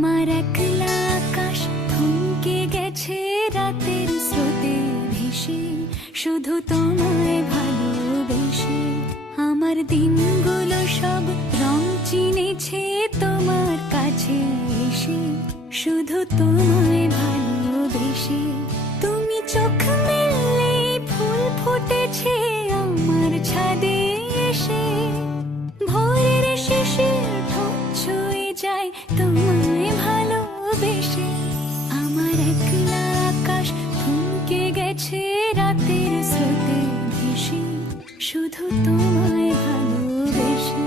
আমার একলা আকাশ থমকে গেছে রাতের স্রোতে ভেসে, শুধু তোমায় ভালোবেসে। আমার দিনগুলো সব রং চিনেছে তোমার কাছে এসে, শুধু তোমায় ভালোবেসে। তুমি চোখ মেললে ফুল ফুটেছে আমার ছাদে এসে, ভোরের শিশির ঠোঁট ছুঁয়ে যায় তোমায় ভালোবেসে। আমার একলা আকাশ থমকে গেছে রাতের স্রোতে ভেসে, শুধু তোমায় ভালোবেসে।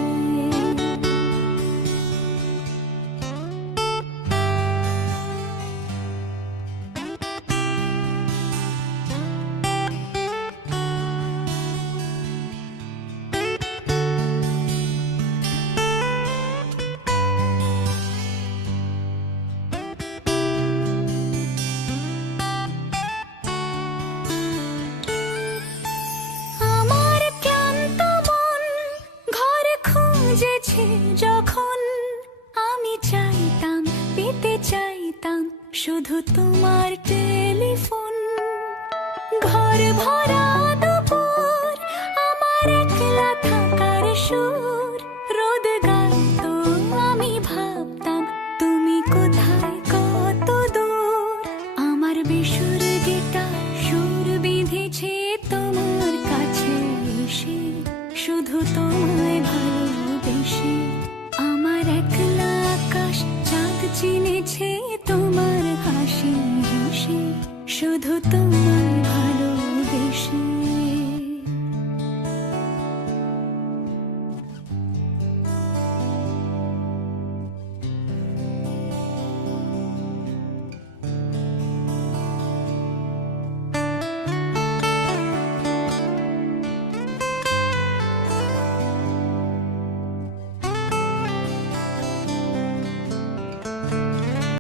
যখন আমি চাইতাম, পেতে চাইতাম শুধু তোমার টেলিফোন। ঘর ভরা দুপুর, আমার একলা থাকার সুর।